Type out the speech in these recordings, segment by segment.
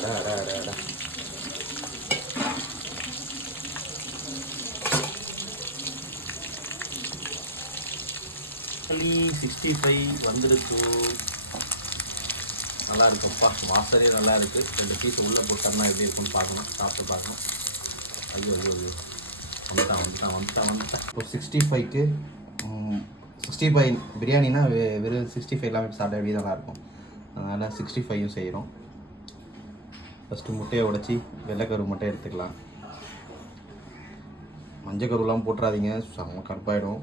அடா அடா அடா அடா. தக்காளி 65 வந்துருக்கு. நல்லா இருக்கும்ப்பா, வாசலே நல்லா இருக்குது. 2 பீஸ் உள்ளே போட்டோம்னா எப்படி இருக்குன்னு பார்க்கணும், சாப்பிட்டு பார்க்கணும். ஐயோ ஐயோ ஐயோ, வந்துட்டான். இப்போ 65க்கு 65 பிரியாணினா வெறும் 65 எல்லாமே சாப்பிட எப்படி நல்லாயிருக்கும். அதனால் 65யும் செய்கிறோம். ஃபஸ்ட்டு முட்டையை உடச்சி வெள்ளைக்கரு மட்டும் எடுத்துக்கலாம். மஞ்சள் கருவெலாம் போட்டுறாதீங்க, செம்ம கடுப்பாயிடும்.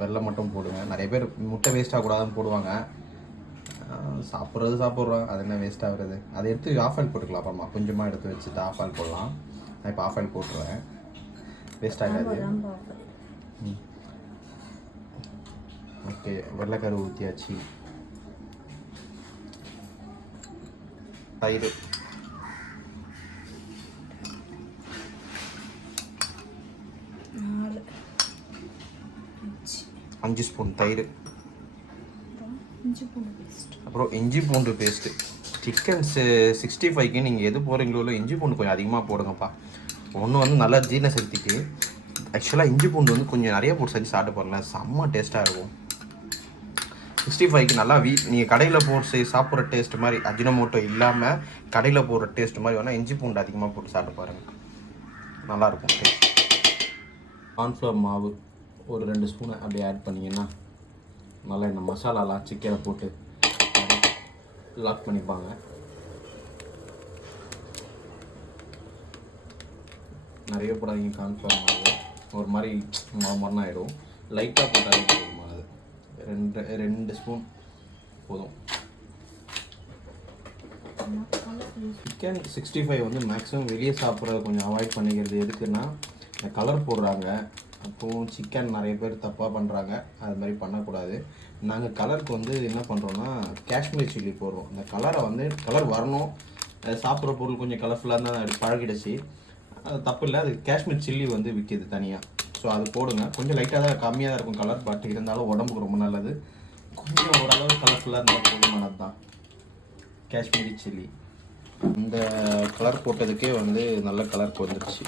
வெள்ளை மட்டும் போடுங்க. நிறைய பேர் முட்டை வேஸ்ட் ஆகக்கூடாதுன்னு போடுவாங்க. சாப்பிட்றோம், அது என்ன வேஸ்ட் ஆகுறது. அதை எடுத்து ஆஃப் ஆயில் போட்டுக்கலாம். அப்புறமா கொஞ்சமாக எடுத்து வச்சுட்டு ஆஃப் ஆயில் போடலாம். நான் இப்போ ஆஃப் ஆயில் போட்டுருவேன், வேஸ்ட் ஆகாது. ஓகே, வெள்ளைக்கரு ஊற்றியாச்சு. தயிர் 5 ஸ்பூன் தயிர், அப்புறம் இஞ்சி பூண்டு பேஸ்ட்டு. சிக்கன் 65க்கு நீங்கள் எது போடுறீங்களோ இஞ்சி பூண்டு கொஞ்சம் அதிகமாக போடுங்கப்பா. ஒன்று வந்து நல்லா ஜீரண சக்திக்கு. ஆக்சுவலாக இஞ்சி பூண்டு வந்து கொஞ்சம் நிறைய போட்டு செஞ்சு சாப்பிட்டு பாருங்களேன், செம்ம டேஸ்ட்டாக இருக்கும். 65க்கு நல்லா நீங்கள் கடையில் போட்டு சாப்பிட்ற டேஸ்ட் மாதிரி அஜினமோட்டோ இல்லாமல் கடையில் போடுற டேஸ்ட் மாதிரி வேணால் இஞ்சி பூண்டு அதிகமாக போட்டு சாப்பிட்டு பாருங்கள், நல்லாயிருக்கும் டேஸ்ட். கார்ன்ஃப்ளவர் மாவு ஒரு 2 ஸ்பூனை அப்படியே ஆட் பண்ணிங்கன்னா நல்லா இந்த மசாலாலாம் சிக்கனை போட்டு லாக் பண்ணிப்பாங்க. நிறைய போடாதீங்க, கார்ன்ஃப்ளவர் மாவு ஒரு மாதிரி மரணம் ஆகிடும். லைட்டாக போட்டாலே போதுமானது. 2 ஸ்பூன் போதும். சிக்கன் 65 வந்து மேக்ஸிமம் வெளியே சாப்பிட்றத கொஞ்சம் அவாய்ட் பண்ணிக்கிறது. எதுக்குன்னா இந்த கலர் போடுறாங்க, அப்போது சிக்கன் நிறைய பேர் தப்பாக பண்ணுறாங்க. அது மாதிரி பண்ணக்கூடாது. நாங்கள் கலருக்கு வந்து என்ன பண்ணுறோன்னா காஷ்மீர் சில்லி போடுறோம். இந்த கலரை வந்து கலர் வரணும், சாப்பிட்ற பொருள் கொஞ்சம் கலர்ஃபுல்லாக இருந்தால் அது பழகிடுச்சு, அது தப்பு இல்லை. அது காஷ்மீர் சில்லி வந்து விற்கிது தனியாக. ஸோ அது போடுங்க. கொஞ்சம் லைட்டாக தான் கம்மியாக தான் இருக்கும் கலர், பட் இருந்தாலும் உடம்புக்கு ரொம்ப நல்லது. கொஞ்சம் ஓரளவு கலர்ஃபுல்லாக இருந்தால் போதுமானது தான் காஷ்மீரி சில்லி. இந்த கலர் போட்டதுக்கே வந்து நல்ல கலர் வந்துடுச்சு.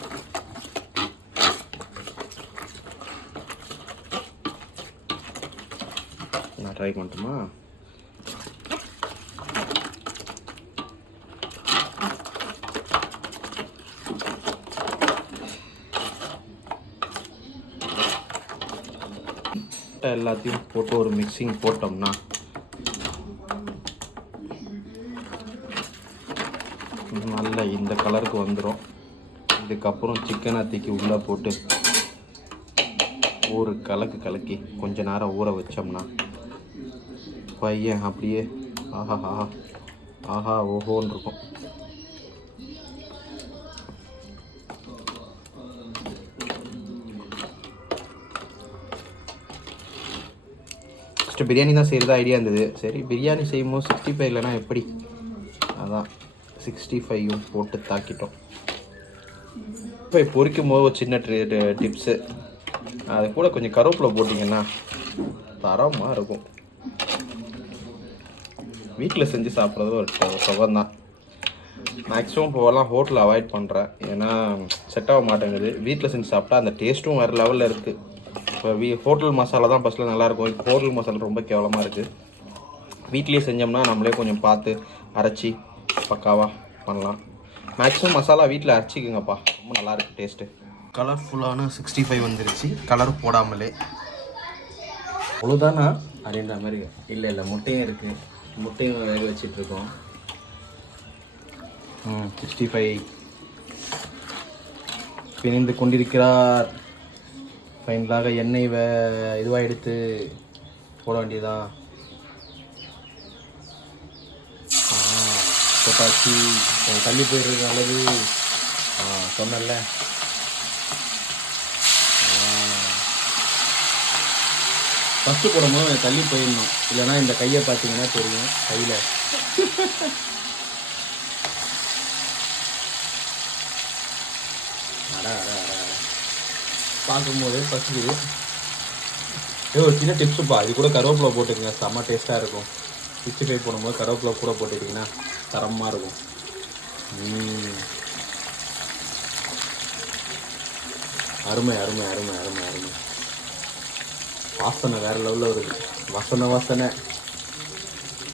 நான் ட்ரை பண்ணட்டுமா? எல்லாத்தையும் போட்டு ஒரு மிக்சிங் போட்டோம்னா நல்ல இந்த கலருக்கு வந்துடும். இதுக்கப்புறம் சிக்கனை தூக்கி உள்ளே போட்டு ஒரு கலக்கி கொஞ்ச நேரம் ஊற வச்சோம்னா பையன் அப்படியே ஆஹா ஓஹோன்னு இருக்கும். ஃபஸ்ட்டு பிரியாணி தான் செய்கிறதா ஐடியா இருந்தது. சரி பிரியாணி செய்யும்போது 65 இல்லைனா எப்படி, அதான் 65யும் போட்டு தாக்கிட்டோம். இப்போ பொரிக்கும் போது ஒரு சின்ன டிப்ஸு, அது கூட கொஞ்சம் கருவேப்பிலை போட்டிங்கன்னா தரமாக இருக்கும். வீட்டில் செஞ்சு சாப்பிட்றது ஒரு சுகம்தான். மேக்ஸிமம் இப்போலாம் ஹோட்டலில் அவாய்ட் பண்ணுறேன், ஏன்னா செட் ஆக மாட்டேங்குது. வீட்டில் செஞ்சு சாப்பிட்டா அந்த டேஸ்ட்டும் வேறு லெவலில் இருக்குது. இப்போ ஹோட்டல் மசாலா தான் ஃபஸ்ட்டில் நல்லாயிருக்கும், இப்போ ஹோட்டல் மசாலா ரொம்ப கேவலமாக இருக்குது. வீட்லேயே செஞ்சோம்னா நம்மளே கொஞ்சம் பார்த்து அரைச்சி பக்காவாக பண்ணலாம். மேக்ஸிமம் மசாலா வீட்டில் அரைச்சிக்குங்கப்பா, ரொம்ப நல்லாயிருக்கு டேஸ்ட்டு. கலர்ஃபுல்லான 65 வந்துருச்சு, கலர் போடாமலே. அவ்வளோதானா அப்படின்ற மாதிரி. இல்லை முட்டையும் இருக்குது, முட்டையும் வேக வச்சிட்ருக்கோம். 65 பிணைந்து கொண்டிருக்கிறார். ஃபைனலாக எண்ணெய் இதுவாக எடுத்து போட வேண்டியதான். போட்டாச்சு. தள்ளி போயிடுறது நல்லது, சொன்னல. ஃபஸ்ட்டு போடும்போது தள்ளி போயிடணும், இல்லைனா இந்த கையை பார்த்தீங்கன்னா தெரியும் கையில். பார்க்கும்போது ஃபஸ்ட்டு ஒரு சின்ன டிப்ஸுப்பா, இது கூட கருவேப்பிலை போட்டுக்கங்க, செம்ம டேஸ்ட்டாக இருக்கும். 65 போடும்போது கருவேப்பிலை கூட போட்டுட்டிங்கன்னா தரமாக இருக்கும். அருமை அருமை அருமை அருமை அருமை. வாசனை வேறு லெவலில் வருது. வாசனை வாசனை.